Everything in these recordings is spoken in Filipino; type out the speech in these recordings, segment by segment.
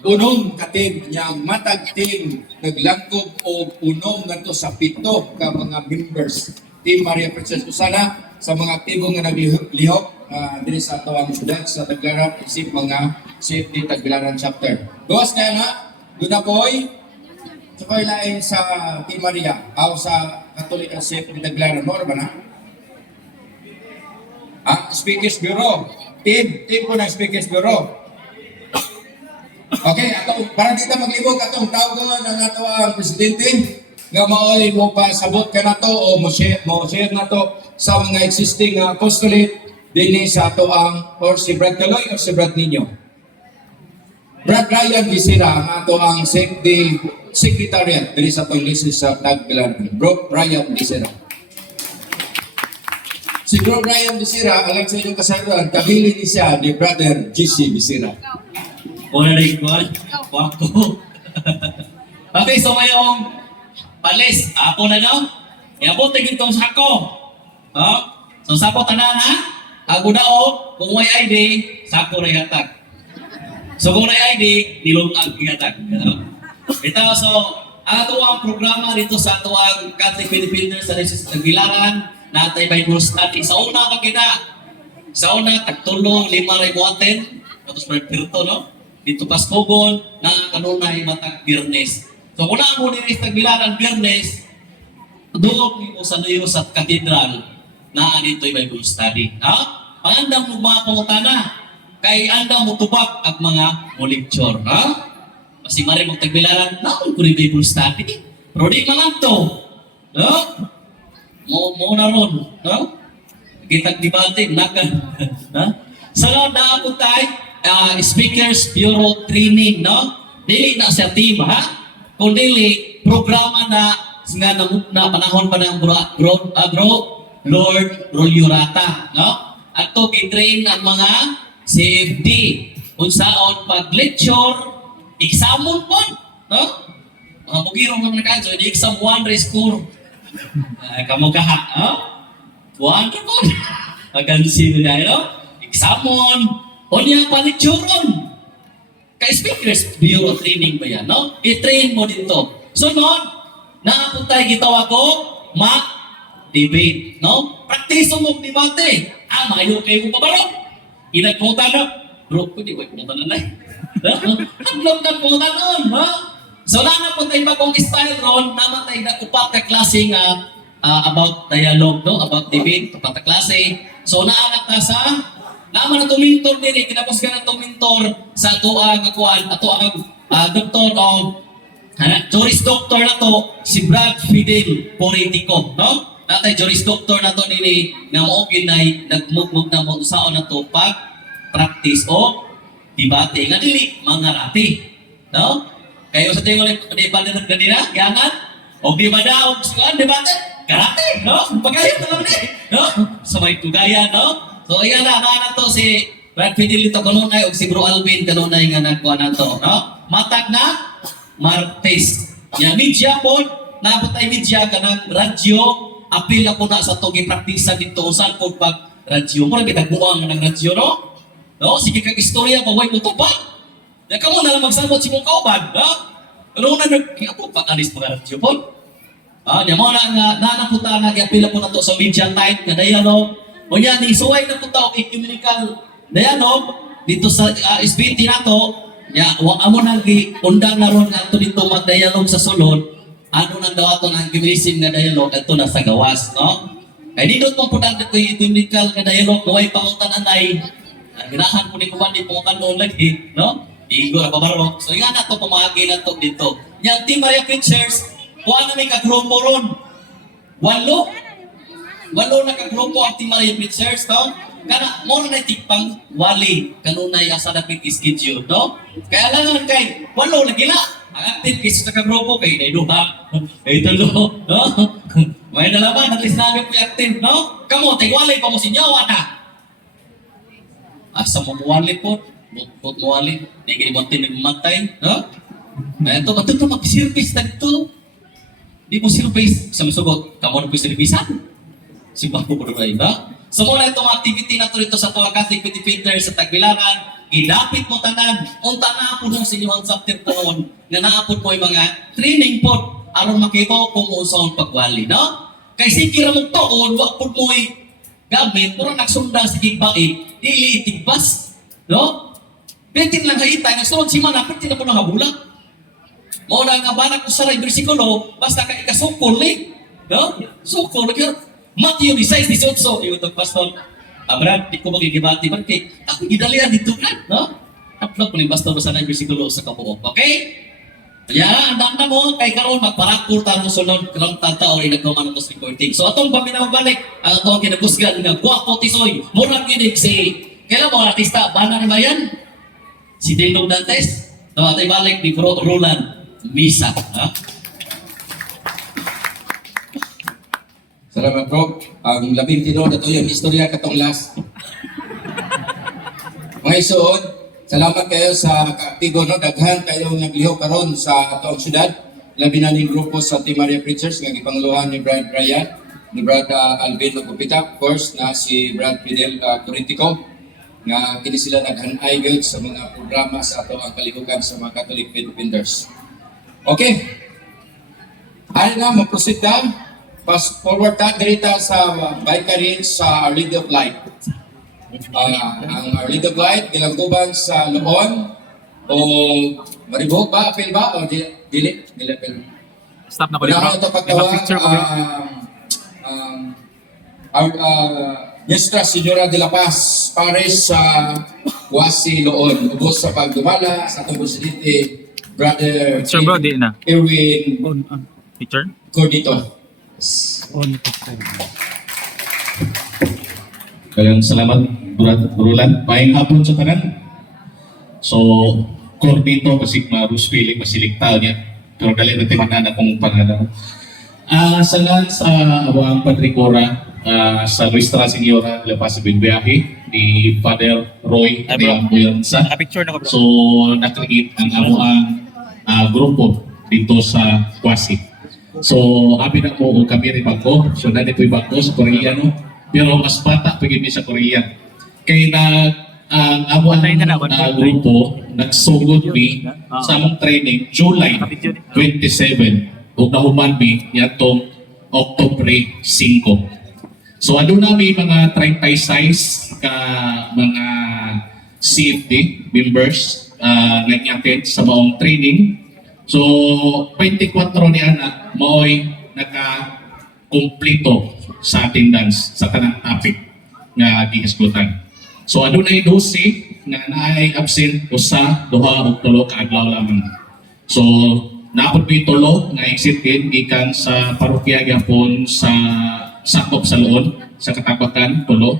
Unom katig niya matag team naglangkob o unom ngadto sa pito ka mga members Team Maria Princess Usana sa mga aktibo nga naglihok diri sa atawang syudad sa Tagbilaran isip mga safety Tagbilaran chapter. Gawas kaya na Duna Boy sa lain sa Team Maria aw sa Catholic Safety Tagbilaran mo ba na? Speakers Bureau. Team ko ng Speakers Bureau. Okay, para dito maglibog atong tawgon ang ato ang presidente nga maoy mo pa sabot ka na to o mo share na to sa mga existing apostolate dinhi sa ato ang or si Brad Caloy o si Brad Nino. Brad Ryan Bisira ang ato ang safety secretariat dinhi sa atong list sa Tagbilaran. Bro Ryan Bisira. Si Bro Ryan Bisira, alam sa inyong kasaluan, kabili ni siya ni Brother GC Bisira. Una rin ko, wako. Okay, so mayong palis, ako na daw. Iabot tigil itong sako. So sako tanan ha? Ako na o, kung may ID, sako na ihatag. So kung may ID, nilungag ihatag. Ito, so ato ang programa dito sa ato ang Catholic Filipiners sa Tagbilaran, natay Bible study. Sa una pa kita, sa una, tagtulong, 5 rin buhatin, tapos may pirto, no? Dito Paskogon, na kanunay matag Biyernes. So kung na mo nila Tagbilaran Biyernes, doon mo sa Diyos at Katedral na dito yung Bible study. Pangandang mo mga pangutana, kay andang mo tubak ang mga lecture. Kasi mari mong Tagbilaran, naon ko rin Bible study. Pero di man to. Mo na ron. Kitag debate, nakan. Sa lahat na ako tayo, Speakers Bureau Training, no? Dili na sa team, ha? Kung dili, programa na na panahon pa ng bro Lord Rolyurata, no? At to train ang mga CFD kung saan pag-lecture, examon po, no? Mga bugirong naman na kanso, di exam 1 score. Kamu kaha, no? 1 po. Magansin na, no? Examon, o niya palikturon. Kay Speakers Bureau Training ba yan, no? I-train mo dito. Sunod, naapuntay gitaw ako, debate, no? Praktiso mo debate. Mayo kayo mo pabaro. Inagpunta na. Bro, pwede ko ipunta na na. Taglong nagpunta nun, no? So, nanapuntay bagong style ron, namatay na upat ka klase nga about dialogue, no? About debate, upat ka klase. So, naanak na sa naman na mentor din kinapos ka na mentor sa tuang doctor of Juris Doctor na to si Brad Fidel Politico, no? Natay Juris Doctor na to nini nga mo ginay nagmugmug na mo saon na to pag practice o debate nga dili mangarati, no? Kayo sa tingol di ba na ganina yangan o di ba daw debate karate, no? Pagayon na lang no? So may tugaya, no? So ayan na to si Brad Fidel ito kanunay o si Bro Alvin kanunay nga nagkuha na to, no? Matag na Martes. Ya media po, napatay media ka ng radyo, apil ako na sa togi praktisa dito saan po pag radyo. Mura bitagbuang ng radyo, no? No? Sige kag istorya, baway mo to pa. Ya ka mo na lang magsabot si mong kauban, no? Pero na nag-iapot pa kanis mga radyo po. Niya mo na nga, nanaputa na, apil ako na to sa media type, nga dialogue. O yan, isuway na po tao, ecumenical dialogue, dito sa SBT na to, amo nang undang na ron nga dito mag-dialogue sa sulod, ano nang daw ito ng ecumenism nga dialogue, ito na sa gawas, no? Kaya dito pong punan dito yung ecumenical nga dialogue, naway pangutan anay, ginahan po ni Kuman, di pangutan noon lagi, no? Igo na pabarok. So yan na to, pamahagi na to dito. Yang Team Maria Preachers, kuha na may kagrupo ron. Walo na kagrupo ang Team Maria Preachers, no? Kana, mora na tikpang wali, kanunay asa na schedule, no? Kaya lang kay, walo lagi na. Ang active case sa kagrupo kay Daiduha, kay Tulo, no? May nalaman, at least namin po active, no? Kamu, tigwali pa mo sinyawa na. Asa mo muwali po, bukot muwali, di kayo mo tinimatay, no? Ito, ito mag-service na dito. Di mo service, sa masugot, kamu na po servicean. Simbang po po na iba. So muna itong activity na ito sa Catholic Defenders sa Tagbilaran, gidapit mo tanan, unta na po nung sinyong chapter poon, nga naapod mo yung mga training po, aron makibaw kung unsang pagwali, no? Kay sige ra mo toon, wa pud mo gamit, puro nagsundang sige bait, dili tigbas, no? Pwede lang hayita, nagsunod si mana, pwede na po nangabulang. Mao na nga banak ko sa bersikulo, basta ka ikasukol eh. No? Sukol, Matthew 16:18, yung itong pastor, Brad, di ko magigibati man kay ako gidalian dito kan, no? Upload ko ni pastor sa bersikulo sa kabuok. Okay? Ya, andam na mo kay karon magparakul ta mo sunod karong tataw ri nagtuman ko sa recording. So atong paminabalik, ang atong kinabusgan nga guwapo tisoy, murag ginig si kailan mo artista bana ni bayan? Si Dingdong Dantes, no atay balik ni Roland Misa, ha? Salamat bro. Ang labing tinuod na to yung istorya katong last. Mga isuod, salamat kayo sa kaaktibo, no? Daghan kayo nagliho karon sa atong syudad. Labi na ning grupo sa Team Maria Preachers nga gipangluhan ni Brad Brian, ni Brad Alvin Magupita, of course, na si Brad Fidel Corintico, nga kini sila naghanay gyud sa mga programa sa ato ang kalihukan sa mga Catholic Filipinos. Okay. Ay na, mag-proceed na. Fast forward ta dirita sa Bikarin sa Our Lady of Light. Ang Our Lady of Light gilangguban sa Loon o Maribog ba? Apil ba? O dili? Dili apil. Stop na ko dito. Wala ito pagtawa. Picture ko bro. Nuestra Señora de la Paz Pares sa Wasi Loon. Ubos sa pagdumala sa itong presidente Brother Picture bro, di na. Erwin On. Picture? Cordito. On picture. Kayang salamat, Brulan. Paing hapon sa tanan. So, core dito, kasi marus piling, masiligtaw niya. Pero dali na timanan akong pangalan. Salan sa awang Patricora, sa Nuestra Señora de la Paz Binbiyahe, ni Father Roy Ay, bro. Teambuyansa. Picture na ko bro. So, nakreate ang amuang grupo dito sa Kwasi. So, abi na po kami rin bangko. So, nandito yung bangko sa Koreano. Pero mas bata pa mi sa Korean. Kaya na ang amuang grupo nagsugod mi sa among training July 27 ug nahuman mi yatong Oktubre 5. So ano namin mga 36 ka mga CFD members nag-attend sa maong training. So 24 ni ana maoy naka-kumplito sa attendance sa tanang topic nga gihisgutan. So adunay 12 nga naay absent usa, duha ug tulo ka adlaw lamang. So naapod mi tulo nga exited gikan sa parokya gyapon sa sakop sa Loon sa Katabakan tulo.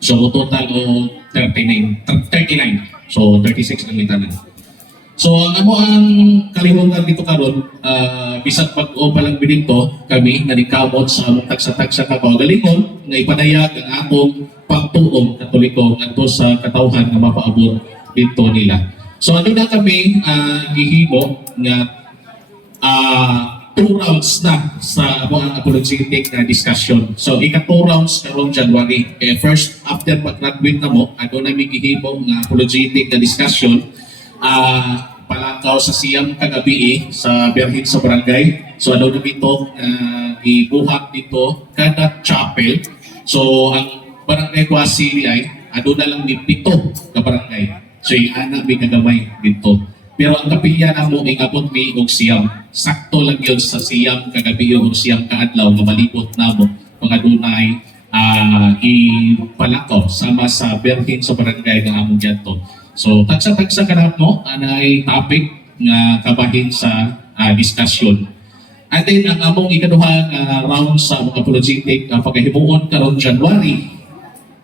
So total o 39. So 36 ang tanan. So ang amo ang kalihukan dito karon bisag pag-o pa lang binito kami nalikamot sa among tagsa-tagsa ka kaugalingon nga ipadayag ang atong pagtuong Katoliko ngadto sa katawhan nga mapaabot dito nila. So ano na kami gihimo nga 2 rounds na sa among apologetic na discussion. So ika 2 rounds karong January. First after pag-graduate na mo, ano na mi gihimo nga apologetic na discussion palakaw sa siyam kagabi sa Berhin sa barangay. So ano namin ito ibuhat dito kada chapel. So ang barangay Kwasi ay ano na lang ni 7 ka barangay. So yung anak may kagamay dito. Pero ang kapilya na mo ingabot mi og siyam. Sakto lang yun sa siyam kagabi o siyam kaadlaw nga malibot na mo mga dunay ipalakaw sama sa Berhin sa barangay nga among yato. So, tagsa-tagsa ka na mo, anay topic nga kabahin sa discussion. And then, ang among ikaduhang round sa mga apologetic pagkahimuon karong January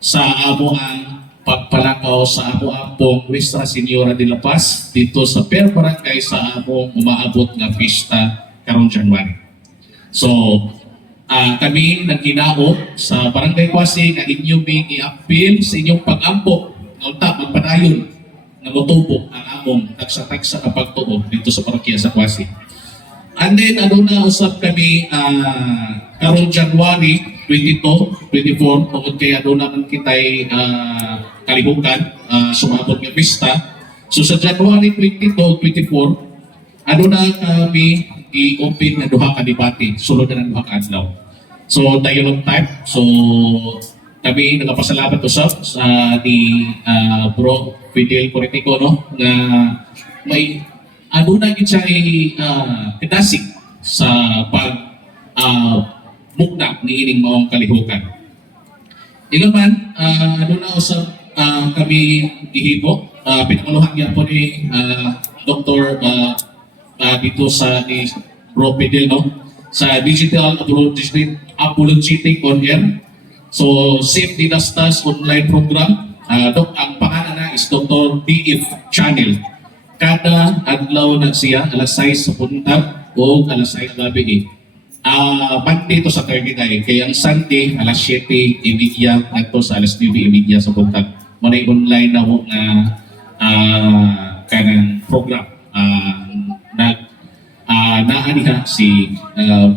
sa amo ang pagpalakaw sa amo pong Nuestra Señora de la Paz dito sa per barangay sa among umaabot nga pista karong January. So, kami naghinao sa Barangay Kwasi nga inyong i-appeal sa inyong pag-ampo nga unta magpadayon na motubo ang among tagsa-tagsa na pagtuo dito sa parokya sa Kwasi. And then, ano na usap kami karong January 22, 24, tungod kaya doon naman kita'y kalibukan, sumabot ng pista. So sa January 22, 24, ano na kami i-open na duha ka debate, sulod na ng duha ka adlaw. So tayo ng time, so kami nagpasalamat usap sa ni Bro Fidel Corretico, no, na may ano na gid siya kadasig sa pag mukna ni ining maong kalihukan. Ilaman, ano na usap kami gihibo, pinanguluhan niya po ni Dr. Dito sa ni Bro Fidel, no, sa Digital Apologetic on Air. So, Safe Dinastas online program. Ang pangalan na is Dr. DF Channel. Kada adlaw na siya, alas 6 sa puntag o alas 6 gabi. Monday to sa Thursday. Kaya ang Sunday, alas 7:30 nagto sa alas 9:30 sa puntag. Muna online na mo na kanang program. Naaniha si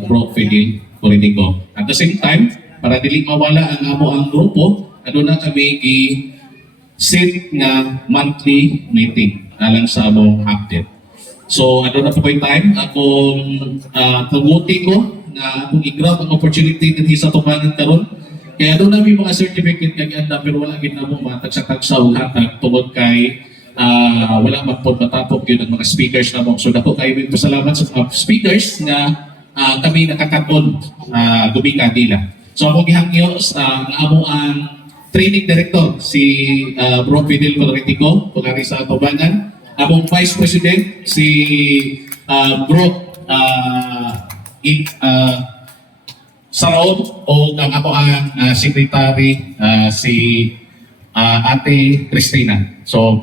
Bro Fidel Corretico. At the same time, para dili mawala ang amo ang grupo, ano na kami i-set nga monthly meeting alang sa among update. So, ano na po yung time, akong paguti ko na akong i-grab ang opportunity din sa tumangan karon. Kaya doon namin mga certificate kaganda pero wala gid na mo matagsa-tagsa o hatag tungod kay wala magpod matapok yun ang mga speakers na mo. So dako kayo may pasalamat sa mga speakers na kami nakakaton gubika nila. So ako gihangyo ang amo ang training director si Bro Fidel Corretico pagari sa Tubangan. Among Vice President si Bro Saraon o ang ako ang Secretary si Ate Cristina. So